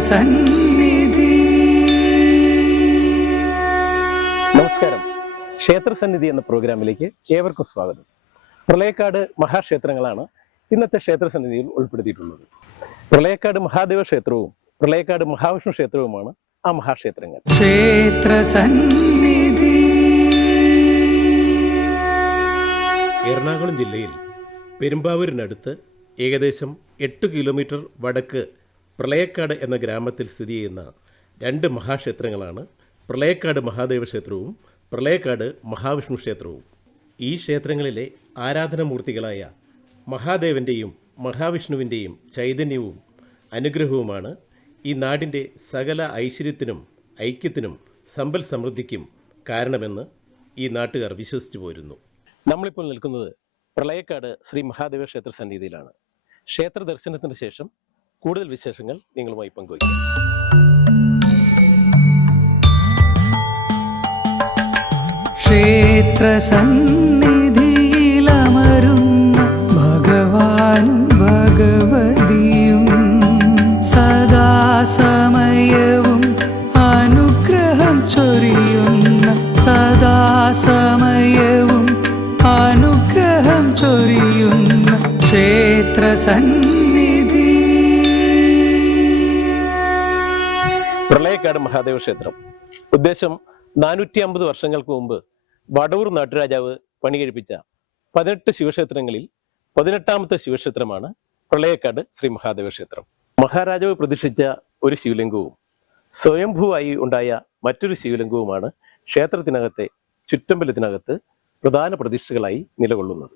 ക്ഷേത്രസന്നിധി നമസ്കാരം. ക്ഷേത്രസന്നിധി എന്ന പ്രോഗ്രാമിലേക്ക് ഏവർക്കും സ്വാഗതം. പ്രളയക്കാട് മഹാക്ഷേത്രങ്ങളാണ് ഇന്നത്തെ ക്ഷേത്രസന്നിധിയിൽ ഉൾപ്പെടുത്തിയിട്ടുള്ളത്. പ്രളയക്കാട് മഹാദേവ ക്ഷേത്രവും പ്രളയക്കാട് മഹാവിഷ്ണു ക്ഷേത്രവുമാണ് ആ മഹാക്ഷേത്രങ്ങൾ. ക്ഷേത്രസന്നിധി എറണാകുളം ജില്ലയിൽ പെരുമ്പാവൂരിനടുത്ത് ഏകദേശം എട്ട് കിലോമീറ്റർ വടക്ക് പ്രളയക്കാട് എന്ന ഗ്രാമത്തിൽ സ്ഥിതി ചെയ്യുന്ന രണ്ട് മഹാക്ഷേത്രങ്ങളാണ്. പ്രളയക്കാട് മഹാദേവ ക്ഷേത്രവും പ്രളയക്കാട് മഹാവിഷ്ണു ക്ഷേത്രവും. ഈ ക്ഷേത്രങ്ങളിലെ ആരാധനമൂർത്തികളായ മഹാദേവന്റെയും മഹാവിഷ്ണുവിന്റെയും ചൈതന്യവും അനുഗ്രഹവുമാണ് ഈ നാടിന്റെ സകല ഐശ്വര്യത്തിനും ഐക്യത്തിനും സമ്പൽ സമൃദ്ധിക്കും കാരണമെന്ന് ഈ നാട്ടുകാർ വിശ്വസിച്ചു പോരുന്നു. നമ്മളിപ്പോൾ നിൽക്കുന്നത് പ്രളയക്കാട് ശ്രീ മഹാദേവ ക്ഷേത്ര സന്നിധിയിലാണ്. ക്ഷേത്ര ദർശനത്തിന് ശേഷം കൂടുതൽ വിശേഷങ്ങൾ നിങ്ങളുമായി ക്ഷേത്ര സന്നിധിയിലമരുന്ന ഭഗവാനും ഭഗവതിയും സദാസമയവും അനുഗ്രഹം ചൊരിയുന്ന സദാസമയവും അനുഗ്രഹം ചൊരിയുന്ന ക്ഷേത്രസന്നിധി പ്രളയക്കാട് മഹാദേവ ക്ഷേത്രം. ഉദ്ദേശം നാനൂറ്റി അമ്പത് വർഷങ്ങൾക്ക് മുമ്പ് വടവൂർ നാട്ടുരാജാവ് പണികഴിപ്പിച്ച പതിനെട്ട് ശിവക്ഷേത്രങ്ങളിൽ പതിനെട്ടാമത്തെ ശിവക്ഷേത്രമാണ് പ്രളയക്കാട് ശ്രീ മഹാദേവ ക്ഷേത്രം. മഹാരാജാവ് പ്രതിഷ്ഠിച്ച ഒരു ശിവലിംഗവും സ്വയംഭൂവായി ഉണ്ടായ മറ്റൊരു ശിവലിംഗവുമാണ് ക്ഷേത്രത്തിനകത്തെ ചുറ്റമ്പലത്തിനകത്ത് പ്രധാന പ്രതിഷ്ഠകളായി നിലകൊള്ളുന്നത്.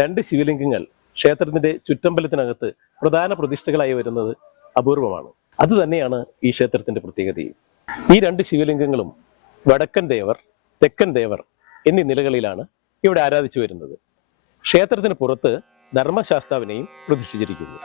രണ്ട് ശിവലിംഗങ്ങൾ ക്ഷേത്രത്തിന്റെ ചുറ്റമ്പലത്തിനകത്ത് പ്രധാന പ്രതിഷ്ഠകളായി വരുന്നത് അപൂർവമാണ്. അതുതന്നെയാണ് ഈ ക്ഷേത്രത്തിന്റെ പ്രത്യേകതയും. ഈ രണ്ട് ശിവലിംഗങ്ങളും വടക്കൻ ദേവർ തെക്കൻ ദേവർ എന്നീ നിലകളിലാണ് ഇവിടെ ആരാധിച്ചു വരുന്നത്. ക്ഷേത്രത്തിന് പുറത്ത് ധർമ്മശാസ്താവിനെയും പ്രതിഷ്ഠിച്ചിരിക്കുന്നു.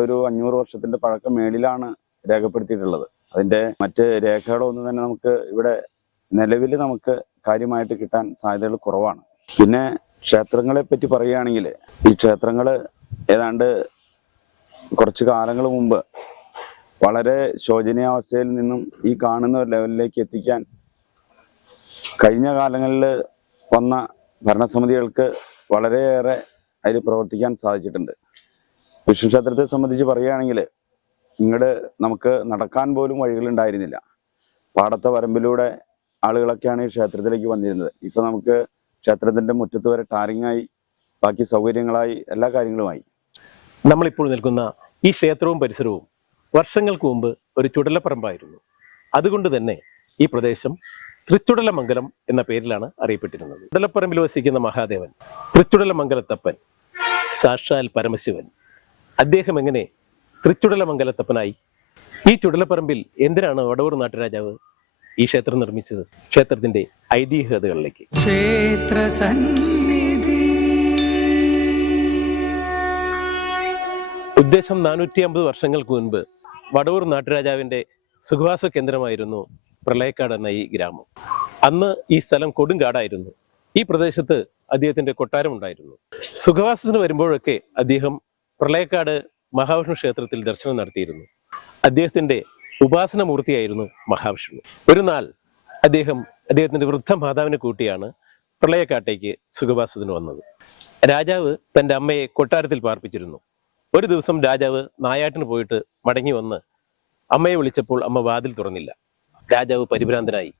ഏതാണ്ട് ഒരു അഞ്ഞൂറ് വർഷത്തിന്റെ പഴക്കം മേളിലാണ് രേഖപ്പെടുത്തിയിട്ടുള്ളത്. അതിന്റെ മറ്റ് രേഖകളൊന്നും തന്നെ നമുക്ക് ഇവിടെ നിലവിൽ നമുക്ക് കാര്യമായിട്ട് കിട്ടാൻ സാധ്യതകൾ കുറവാണ്. പിന്നെ ക്ഷേത്രങ്ങളെ പറ്റി പറയുകയാണെങ്കിൽ ഈ ക്ഷേത്രങ്ങൾ ഏതാണ്ട് കുറച്ച് കാലങ്ങൾ മുമ്പ് വളരെ ശോചനീയാവസ്ഥയിൽ നിന്നും ഈ കാണുന്ന ഒരു ലെവലിലേക്ക് എത്തിക്കാൻ കഴിഞ്ഞ കാലങ്ങളിൽ വന്ന ഭരണസമിതികൾക്ക് വളരെയേറെ അതിൽ പ്രവർത്തിക്കാൻ സാധിച്ചിട്ടുണ്ട്. വിഷ്ണു ക്ഷേത്രത്തെ സംബന്ധിച്ച് പറയുകയാണെങ്കിൽ ഇങ്ങോട്ട് നമുക്ക് നടക്കാൻ പോലും വഴികളുണ്ടായിരുന്നില്ല. പാടത്തെ വരമ്പിലൂടെ ആളുകളൊക്കെയാണ് ഈ ക്ഷേത്രത്തിലേക്ക് വന്നിരുന്നത്. ഇപ്പൊ നമുക്ക് ക്ഷേത്രത്തിന്റെ മുറ്റത്ത് വരെ ടാറിങ്ങായി ബാക്കി സൗകര്യങ്ങളായി എല്ലാ കാര്യങ്ങളുമായി. നമ്മളിപ്പോൾ നിൽക്കുന്ന ഈ ക്ഷേത്രവും പരിസരവും വർഷങ്ങൾക്ക് മുമ്പ് ഒരു ചുടലപ്പറമ്പായിരുന്നു. അതുകൊണ്ട് തന്നെ ഈ പ്രദേശം തൃച്ചുടലമംഗലം എന്ന പേരിലാണ് അറിയപ്പെട്ടിരുന്നത്. ചുടലപ്പറമ്പിൽ വസിക്കുന്ന മഹാദേവൻ തൃച്ചുടലമംഗലത്തപ്പൻ സാക്ഷാൽ പരമശിവൻ അദ്ദേഹം എങ്ങനെ തൃച്ചുടലമംഗലത്തപ്പനായി? ഈ ചുടലപ്പറമ്പിൽ എന്തിനാണ് വടവൂർ നാട്ടുരാജാവ് ഈ ക്ഷേത്രം നിർമ്മിച്ചത്? ക്ഷേത്രത്തിന്റെ ഐതിഹ്യതകളിലേക്ക് ക്ഷേത്രസന്നിധി ഉദ്ദേശം നാനൂറ്റി അമ്പത് വർഷങ്ങൾക്ക് മുൻപ് വടവൂർ നാട്ടുരാജാവിന്റെ സുഖവാസ കേന്ദ്രമായിരുന്നു പ്രളയക്കാട് എന്ന ഈ ഗ്രാമം. അന്ന് ഈ സ്ഥലം കൊടുങ്കാടായിരുന്നു ഈ പ്രദേശത്ത് അദ്ദേഹത്തിന്റെ കൊട്ടാരം ഉണ്ടായിരുന്നു. സുഖവാസത്തിന് വരുമ്പോഴൊക്കെ അദ്ദേഹം പ്രളയക്കാട് മഹാവിഷ്ണു ക്ഷേത്രത്തിൽ ദർശനം നടത്തിയിരുന്നു. അദ്ദേഹത്തിന്റെ ഉപാസന മൂർത്തിയായിരുന്നു മഹാവിഷ്ണു. ഒരു നാൾ അദ്ദേഹം അദ്ദേഹത്തിന്റെ വൃദ്ധ മാതാവിനെ കൂട്ടിയാണ് പ്രളയക്കാട്ടേക്ക് സുഖവാസത്തിന് വന്നത്. രാജാവ് തന്റെ അമ്മയെ കൊട്ടാരത്തിൽ പാർപ്പിച്ചിരുന്നു. ഒരു ദിവസം രാജാവ് നായാട്ടിന് പോയിട്ട് മടങ്ങി വന്ന് അമ്മയെ വിളിച്ചപ്പോൾ അമ്മ വാതിൽ തുറന്നില്ല. രാജാവ് പരിഭ്രാന്തനായി.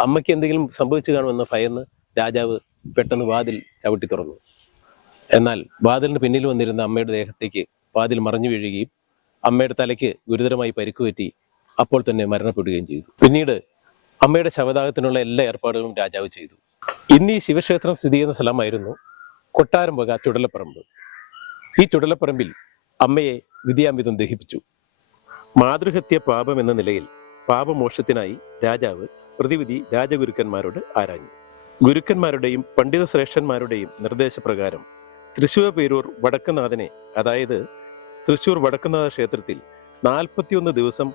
അമ്മയ്ക്ക് എന്തെങ്കിലും സംഭവിച്ചു കാണുമെന്ന് ഭയന്ന് രാജാവ് പെട്ടെന്ന് വാതിൽ ചവിട്ടി തുറന്നു. എന്നാൽ വാതിലിന് പിന്നിൽ വന്നിരുന്ന അമ്മയുടെ ദേഹത്തേക്ക് വാതിൽ മറിഞ്ഞു വീഴുകയും അമ്മയുടെ തലയ്ക്ക് ഗുരുതരമായി പരിക്കുപറ്റി അപ്പോൾ തന്നെ മരണപ്പെടുകയും ചെയ്തു. പിന്നീട് അമ്മയുടെ ശവദാഹത്തിനുള്ള എല്ലാ ഏർപ്പാടുകളും രാജാവ് ചെയ്തു. ഇന്ന് ഈ ശിവക്ഷേത്രം സ്ഥിതി ചെയ്യുന്ന സ്ഥലമായിരുന്നു കൊട്ടാരംപക ചുടലപ്പറമ്പ്. ഈ ചുടലപ്പറമ്പിൽ അമ്മയെ വിദ്യാമിതം ദഹിപ്പിച്ചു. മാതൃഹത്യ പാപം എന്ന നിലയിൽ പാപമോക്ഷത്തിനായി രാജാവ് പ്രതിവിധി രാജഗുരുക്കന്മാരോട് ആരാഞ്ഞു. ഗുരുക്കന്മാരുടെയും പണ്ഡിത ശ്രേഷ്ഠന്മാരുടെയും നിർദ്ദേശപ്രകാരം തൃശൂർ പേരൂർ വടക്കുനാഥനെ അതായത് തൃശ്ശൂർ വടക്കുനാഥ ക്ഷേത്രത്തിൽ നാൽപ്പത്തിയൊന്ന് ദിവസം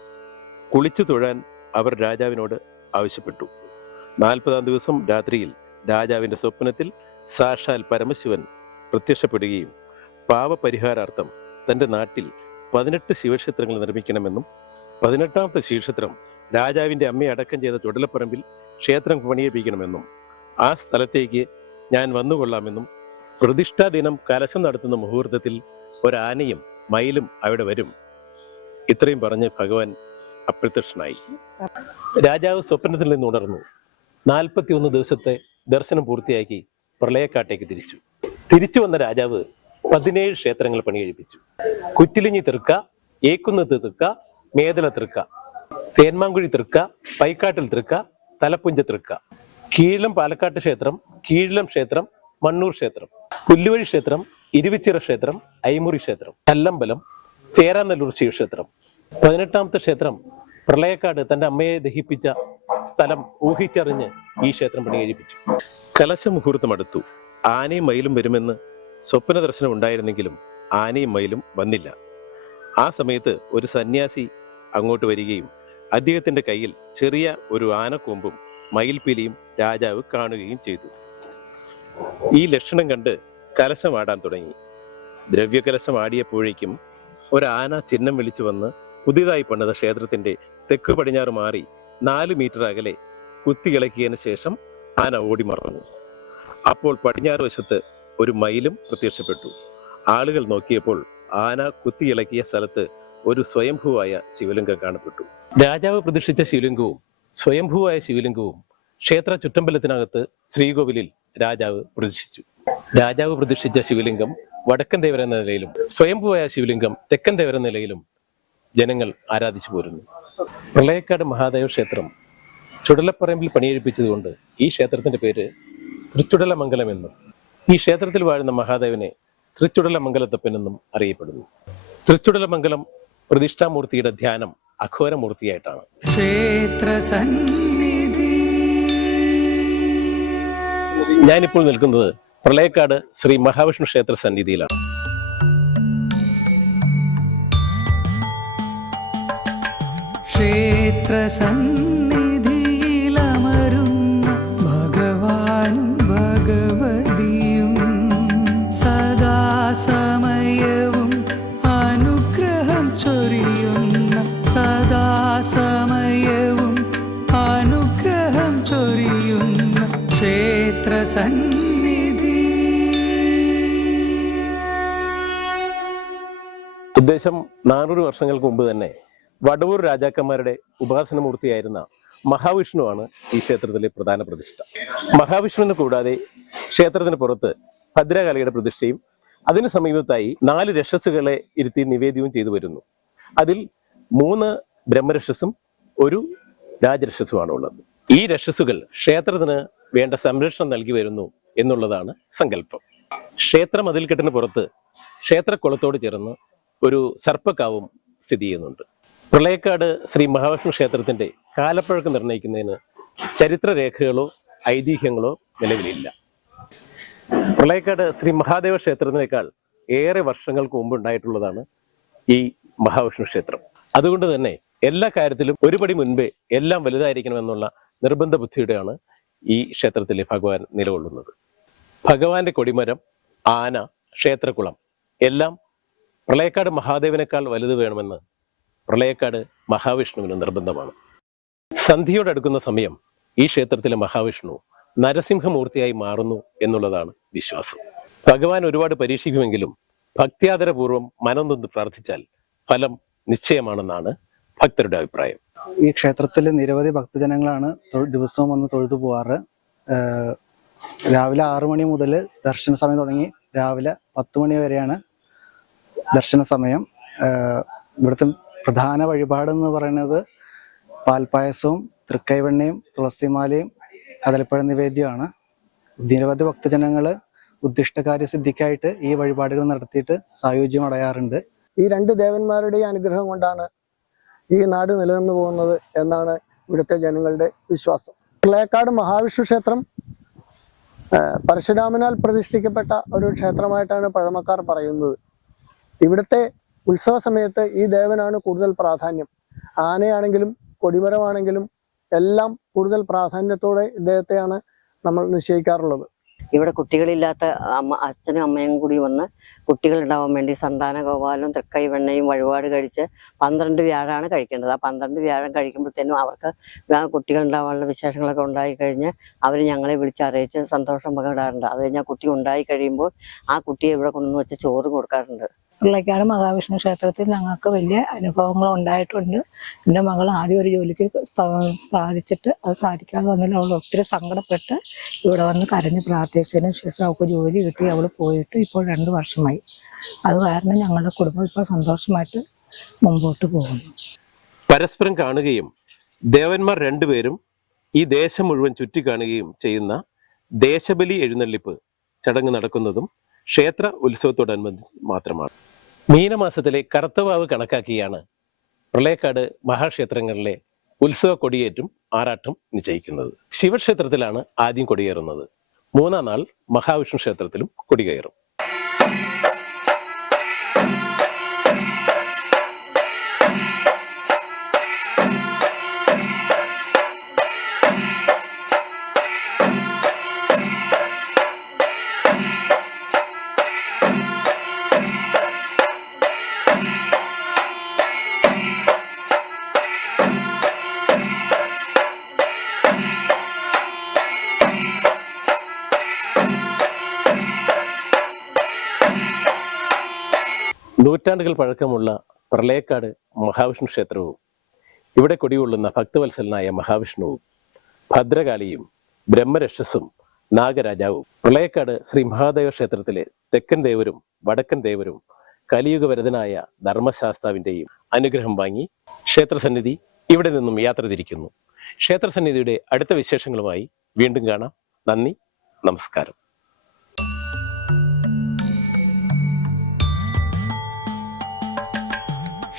കുളിച്ചു തൊഴാൻ അവർ രാജാവിനോട് ആവശ്യപ്പെട്ടു. നാൽപ്പതാം ദിവസം രാത്രിയിൽ രാജാവിന്റെ സ്വപ്നത്തിൽ സാക്ഷാൽ പരമശിവൻ പ്രത്യക്ഷപ്പെടുകയും പാവപരിഹാരാർത്ഥം തന്റെ നാട്ടിൽ പതിനെട്ട് ശിവക്ഷേത്രങ്ങൾ നിർമ്മിക്കണമെന്നും പതിനെട്ടാമത്തെ ശിവക്ഷേത്രം രാജാവിന്റെ അമ്മയെ അടക്കം ചെയ്ത ചുടലപ്പറമ്പിൽ ക്ഷേത്രം പണിയിപ്പിക്കണമെന്നും ആ സ്ഥലത്തേക്ക് ഞാൻ വന്നുകൊള്ളാമെന്നും പ്രതിഷ്ഠാ ദിനം കലശം നടത്തുന്ന മുഹൂർത്തത്തിൽ ഒരാനയും മയിലും അവിടെ വരും. ഇത്രയും പറഞ്ഞ് ഭഗവാൻ അപ്രത്യക്ഷനായി. രാജാവ് സ്വപ്നത്തിൽ നിന്ന് ഉണർന്നു. നാൽപ്പത്തിയൊന്ന് ദിവസത്തെ ദർശനം പൂർത്തിയാക്കി പ്രളയക്കാട്ടേക്ക് തിരിച്ചു. തിരിച്ചു വന്ന രാജാവ് പതിനേഴ് ക്ഷേത്രങ്ങൾ പണികഴിപ്പിച്ചു. കുറ്റിലിഞ്ഞി തൃക്ക ഏക്കുന്നത്ത് തൃക്ക മേദല തൃക്ക തേന്മാങ്കുഴി തൃക്ക പൈക്കാട്ടിൽ തൃക്ക തലപ്പുഞ്ച തൃക്ക. കീഴിലം പാലക്കാട്ട് ക്ഷേത്രം കീഴിലം ക്ഷേത്രം മണ്ണൂർ ക്ഷേത്രം പുല്ലുവഴി ക്ഷേത്രം ഇരുവിച്ചിറ ക്ഷേത്രം ഐമുറി ക്ഷേത്രം കല്ലമ്പലം ചേരാനല്ലൂർ ശിവക്ഷേത്രം പതിനെട്ടാമത്തെ ക്ഷേത്രം പ്രളയക്കാട് തന്റെ അമ്മയെ ദഹിപ്പിച്ച സ്ഥലം ഊഹിച്ചറിഞ്ഞ് ഈ ക്ഷേത്രം പണികഴിപ്പിച്ചു. കലശ മുഹൂർത്തം അടുത്തു. ആനയും മയിലും വരുമെന്ന് സ്വപ്ന ദർശനം ഉണ്ടായിരുന്നെങ്കിലും ആനയും മയിലും വന്നില്ല. ആ സമയത്ത് ഒരു സന്യാസി അങ്ങോട്ട് വരികയും അദ്ദേഹത്തിന്റെ കയ്യിൽ ചെറിയ ഒരു ആനക്കൊമ്പും മയിൽപ്പീലിയും രാജാവ് കാണുകയും ചെയ്തു. ഈ ലക്ഷണം കണ്ട് ആടാൻ തുടങ്ങി. ദ്രവ്യകലശം ആടിയപ്പോഴേക്കും ഒരാന ചിഹ്നം വിളിച്ചു വന്ന് പുതിയതായി പണിത ക്ഷേത്രത്തിന്റെ തെക്ക് പടിഞ്ഞാറ് മാറി നാല് മീറ്റർ അകലെ കുത്തിയിളക്കിയതിനു ശേഷം ആന ഓടി മറന്നു. അപ്പോൾ പടിഞ്ഞാറ് വശത്ത് ഒരു മയിലും പ്രത്യക്ഷപ്പെട്ടു. ആളുകൾ നോക്കിയപ്പോൾ ആന കുത്തിയിളക്കിയ സ്ഥലത്ത് ഒരു സ്വയംഭൂവായ ശിവലിംഗം കാണപ്പെട്ടു. രാജാവ് പ്രതിഷ്ഠിച്ച ശിവലിംഗവും സ്വയംഭൂവായ ശിവലിംഗവും ക്ഷേത്ര ചുറ്റമ്പലത്തിനകത്ത് ശ്രീകോവിലിൽ രാജാവ് പ്രതിഷ്ഠിച്ചു. രാജാവ് പ്രതിഷ്ഠിച്ച ശിവലിംഗം വടക്കൻ ദേവർ എന്ന നിലയിലും സ്വയംഭൂവായ ശിവലിംഗം തെക്കൻ ദേവർ എന്ന നിലയിലും ജനങ്ങൾ ആരാധിച്ചു പോരുന്നു. പ്രളയക്കാട് മഹാദേവ ക്ഷേത്രം ചുടലപ്പറമ്പിൽ പണിയെഴുപ്പിച്ചതുകൊണ്ട് ഈ ക്ഷേത്രത്തിന്റെ പേര് തൃച്ചുടലമംഗലം എന്നും ഈ ക്ഷേത്രത്തിൽ വാഴുന്ന മഹാദേവനെ തൃച്ചുടലമംഗലത്തപ്പൻ എന്നും അറിയപ്പെടുന്നു. തൃച്ചുടലമംഗലം പ്രതിഷ്ഠാമൂർത്തിയുടെ ധ്യാനം അഘോരമൂർത്തിയായിട്ടാണ്. ക്ഷേത്ര ഞാനിപ്പോൾ നിൽക്കുന്നത് പ്രളയക്കാട് ശ്രീ മഹാവിഷ്ണു ക്ഷേത്ര സന്നിധിയിലാണ്. ക്ഷേത്ര സന്നിധിയിലമരുന്ന ഭഗവാനും സദാസമയവും അനുഗ്രഹം ചൊരിയുന്ന സദാസമയവും സന്നിധി. ഉദ്ദേശം നാനൂറ് വർഷങ്ങൾക്ക് മുമ്പ് തന്നെ വടവൂർ രാജാക്കന്മാരുടെ ഉപാസനമൂർത്തിയായിരുന്ന മഹാവിഷ്ണുവാണ് ഈ ക്ഷേത്രത്തിലെ പ്രധാന പ്രതിഷ്ഠ. മഹാവിഷ്ണുവിനെ കൂടാതെ ക്ഷേത്രത്തിന് പുറത്ത് ഭദ്രകാളിയുടെ പ്രതിഷ്ഠയും അതിന് സമീപത്തായി നാല് രക്ഷസുകളെ ഇരുത്തി നിവേദ്യവും ചെയ്തു വരുന്നു. അതിൽ മൂന്ന് ബ്രഹ്മരക്ഷസും ഒരു രാജരക്ഷസുമാണ് ഉള്ളത്. ഈ രക്ഷസുകൾ ക്ഷേത്രത്തിന് വേണ്ട സംരക്ഷണം നൽകി വരുന്നു എന്നുള്ളതാണ് സങ്കല്പം. ക്ഷേത്ര മതിൽക്കെട്ടിന് പുറത്ത് ക്ഷേത്രക്കുളത്തോട് ചേർന്ന് ഒരു സർപ്പക്കാവും സ്ഥിതി ചെയ്യുന്നുണ്ട്. പ്രളയക്കാട് ശ്രീ മഹാവിഷ്ണു ക്ഷേത്രത്തിന്റെ കാലപ്പഴക്കം നിർണയിക്കുന്നതിന് ചരിത്രരേഖകളോ ഐതിഹ്യങ്ങളോ നിലവിലില്ല. പ്രളയക്കാട് ശ്രീ മഹാദേവ ക്ഷേത്രത്തിനേക്കാൾ ഏറെ വർഷങ്ങൾക്ക് മുമ്പ് ഉണ്ടായിട്ടുള്ളതാണ് ഈ മഹാവിഷ്ണു ക്ഷേത്രം. അതുകൊണ്ട് തന്നെ എല്ലാ കാര്യത്തിലും ഒരുപടി മുൻപേ എല്ലാം വലുതായിരിക്കണമെന്നുള്ള നിർബന്ധ ബുദ്ധിയുടെയാണ് ഈ ക്ഷേത്രത്തിൽ ഭഗവാൻ നിലകൊള്ളുന്നത്. ഭഗവാന്റെ കൊടിമരം ആന ക്ഷേത്രകുളം എല്ലാം പ്രളയക്കാട് മഹാദേവനേക്കാൾ വലുത് വേണമെന്ന് പ്രളയക്കാട് മഹാവിഷ്ണുവിന് നിർബന്ധമാണ്. സന്ധ്യയോട് അടുക്കുന്ന സമയം ഈ ക്ഷേത്രത്തിലെ മഹാവിഷ്ണു നരസിംഹമൂർത്തിയായി മാറുന്നു എന്നുള്ളതാണ് വിശ്വാസം. ഭഗവാൻ ഒരുപാട് പരീക്ഷിക്കുമെങ്കിലും ഭക്ത്യാദരപൂർവം മനം നൊന്ന് പ്രാർത്ഥിച്ചാൽ ഫലം നിശ്ചയമാണെന്നാണ് ഭക്തരുടെ അഭിപ്രായം. ഈ ക്ഷേത്രത്തിൽ നിരവധി ഭക്തജനങ്ങളാണ് ദിവസവും വന്ന് തൊഴുതു പോവാറ്. രാവിലെ ആറു മണി മുതൽ ദർശന സമയം തുടങ്ങി രാവിലെ പത്ത് മണി വരെയാണ് ദർശന സമയം. ഇവിടുത്തെ പ്രധാന വഴിപാട് എന്ന് പറയുന്നത് പാൽപ്പായസവും തൃക്കൈവെണ്ണയും തുളസിമാലയും കടലപ്പഴ നിവേദ്യമാണ് നിരവധി ഭക്തജനങ്ങൾ ഉദ്ദിഷ്ടകാര്യ സിദ്ധിക്കായിട്ട് ഈ വഴിപാടുകൾ നടത്തിയിട്ട് സായുജ്യം അടയാറുണ്ട്. ഈ രണ്ട് ദേവന്മാരുടെയും അനുഗ്രഹം കൊണ്ടാണ് ഈ നാട് നിലനിന്നു പോകുന്നത് എന്നാണ് ഇവിടുത്തെ ജനങ്ങളുടെ വിശ്വാസം. പിള്ളേക്കാട് മഹാവിഷ്ണു ക്ഷേത്രം പരശുരാമനാൽ പ്രതിഷ്ഠിക്കപ്പെട്ട ഒരു ക്ഷേത്രമായിട്ടാണ് പഴമക്കാർ പറയുന്നത്. ഇവിടുത്തെ ഉത്സവ സമയത്ത് ഈ ദേവനാണ് കൂടുതൽ പ്രാധാന്യം. ആനയാണെങ്കിലും കൊടിമരമാണെങ്കിലും എല്ലാം കൂടുതൽ പ്രാധാന്യത്തോടെ ഇദ്ദേഹത്തെയാണ് നമ്മൾ നിശ്ചയിക്കാറുള്ളത്. ഇവിടെ കുട്ടികളില്ലാത്ത അമ്മ അച്ഛനും അമ്മയും കൂടി വന്ന് കുട്ടികൾ ഉണ്ടാവാൻ വേണ്ടി സന്താന ഗോപാലും തൃക്കൈ വെണ്ണയും വഴിപാട് കഴിച്ച് പന്ത്രണ്ട് വ്യാഴമാണ് കഴിക്കേണ്ടത്. ആ പന്ത്രണ്ട് വ്യാഴം കഴിക്കുമ്പോഴത്തേനും അവർക്ക് കുട്ടികൾ ഉണ്ടാവാനുള്ള വിശേഷങ്ങളൊക്കെ ഉണ്ടായി കഴിഞ്ഞ് അവർ ഞങ്ങളെ വിളിച്ച് അറിയിച്ച് സന്തോഷം പങ്കിടാറുണ്ട് അത് കഴിഞ്ഞാൽ കുട്ടി ഉണ്ടായി കഴിയുമ്പോൾ ആ കുട്ടിയെ ഇവിടെ കൊണ്ടുവന്ന് വെച്ച് ചോറ് കൊടുക്കാറുണ്ട്. പിള്ളേക്കാട് മഹാവിഷ്ണു ക്ഷേത്രത്തിൽ ഞങ്ങൾക്ക് വലിയ അനുഭവങ്ങൾ ഉണ്ടായിട്ടുണ്ട് എന്റെ മകൾ ആദ്യം ഒരു ജോലിക്ക് സാധിച്ചിട്ട് അത് സാധിക്കാതെ വന്നതിൽ അവൾ ഒത്തിരി സങ്കടപ്പെട്ട് ഇവിടെ വന്ന് കരഞ്ഞ് പ്രാർത്ഥിച്ചതിന് ശേഷം അവൾക്ക് ജോലി കിട്ടി അവൾ പോയിട്ട് ഇപ്പോൾ രണ്ട് വർഷമായി. അത് കാരണം ഞങ്ങളുടെ കുടുംബം ഇപ്പോൾ സന്തോഷമായിട്ട് മുമ്പോട്ട് പോകുന്നു. പരസ്പരം കാണുകയും ദേവന്മാർ രണ്ടുപേരും ഈ ദേശം മുഴുവൻ ചുറ്റിക്കാണുകയും ചെയ്യുന്ന ദേശബലി എഴുന്നള്ളിപ്പ് ചടങ്ങ് നടക്കുന്നതും ക്ഷേത്ര ഉത്സവത്തോടനുബന്ധിച്ച് മാത്രമാണ്. മീനമാസത്തിലെ കറുത്തവാവ് കണക്കാക്കിയാണ് പ്രളയക്കാട് മഹാക്ഷേത്രങ്ങളിലെ ഉത്സവ കൊടിയേറ്റും ആറാട്ടും നിശ്ചയിക്കുന്നത്. ശിവക്ഷേത്രത്തിലാണ് ആദ്യം കൊടിയേറുന്നത്. മൂന്നാം നാൾ മഹാവിഷ്ണു ക്ഷേത്രത്തിലും കൊടികയറും. നൂറ്റാണ്ടുകൾ പഴക്കമുള്ള പ്രളയക്കാട് മഹാവിഷ്ണു ക്ഷേത്രവും ഇവിടെ കൊടികൊള്ളുന്ന ഭക്തവത്സലനായ മഹാവിഷ്ണുവും ഭദ്രകാളിയും ബ്രഹ്മരക്ഷസും നാഗരാജാവും. പ്രളയക്കാട് ശ്രീ മഹാദേവ ക്ഷേത്രത്തിലെ തെക്കൻ ദേവരും വടക്കൻ ദേവരും കലിയുഗവരതനായ ധർമ്മശാസ്താവിന്റെയും അനുഗ്രഹം വാങ്ങി ക്ഷേത്രസന്നിധി ഇവിടെ നിന്നും യാത്ര തിരിക്കുന്നു. ക്ഷേത്രസന്നിധിയുടെ അടുത്ത വിശേഷങ്ങളുമായി വീണ്ടും കാണാം. നന്ദി നമസ്കാരം.